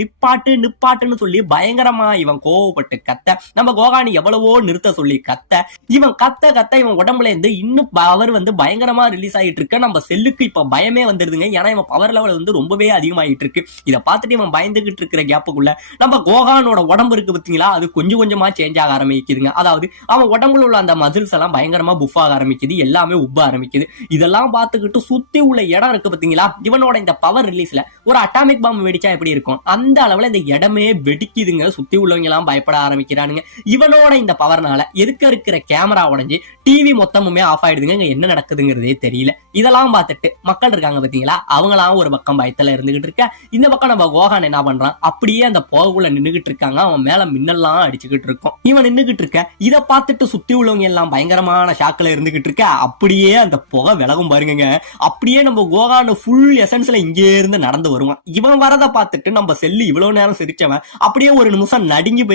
நிப்பாட்டுன்னு சொல்லி பயங்கரமா இவன் கோவப்பட்டு கத்த, நம்ம கோகானி எவ்வளவோ நிறுத்த சொல்லி கத்த, இவன் கத்த இவன் உடம்புல இருந்து இன்னும் பவர் பயங்கரமா ரிலீஸ் ஆகிட்டு இருக்க. நம்ம செல்லுக்கு இப்ப பயமே வந்துருதுங்க. ஏன்னா இவன் பவர் லெவல் ரொம்பவே அதிகமாயிட்டு இருக்கு. இதை பார்த்துட்டு இவன் பயந்துகிட்டு இருக்கிற கேப்புக்குள்ள நம்ம கோகானோட உடம்பு இருக்கு பாத்தீங்களா, அது கொஞ்சம் கொஞ்சமா சேஞ்ச் ஆக ஆரம்பிக்குதுங்க. அதாவது அவன் உடம்புல உள்ள அந்த மசில்ஸ் எல்லாம் பயங்கரமா புஃப் ஆக ஆரம்பிக்குது, எல்லாமே உப்ப ஆரம்பிக்குது. இதெல்லாம் பார்த்துக்கிட்டு சுத்தி உள்ள இடம் இருக்கு பாத்தீங்களா, இவனோட இந்த பவர் ரிலீஸ்ல ஒரு அட்டாமிக் பாம்பு வெடிச்சா எப்படி இருக்கும் அந்த அளவுல இந்த இடமே வெடிக்குதுங்க. சுத்தி உள்ளவங்க எல்லாம் பயப்பட ஆரம்பிக்கிறானுங்க. இவனோட இந்த பவர்னால எதுக்க இருக்கிற கேமரா உடைஞ்சு டிவி மொத்தமுமே ஆஃப் ஆயிடுதுங்க. என்ன நடக்குதுங்கிறதே தெரியல. இதெல்லாம் பார்த்துட்டு மக்கள் இருக்காங்க பாத்தீங்களா, அவங்களாம் ஒரு பக்கம் பயத்துல இருந்துகிட்டு இருக்க. இந்த பக்கம் நம்ம கோகான் என்ன பண்றான், அப்படியே அந்த புகைக்குள்ள நின்னுகிட்டு இருக்காங்க. அவன் மேல மின்னல்லாம் அடிச்சுக்கிட்டு இருக்கும். இவன் நின்னுகிட்டு இருக்க. இதை பார்த்துட்டு சுத்தி உள்ளவங்க எல்லாம் பயங்கரமான ஷாக்ல இருந்துகிட்டு இருக்க. அப்படியே அந்த புகை விலகும் பாருங்க. அப்படியே நம்ம கோகான் ஃபுல் எசன்ஸ்ல இங்கே இருந்து நடந்து வருவான். இவன் வரதை பார்த்துட்டு நம்ம செல்லு இவ்வளவு நேரம் சிரிச்சவன் அப்படியே ஒரு நிமிஷம் நடுங்கி போய்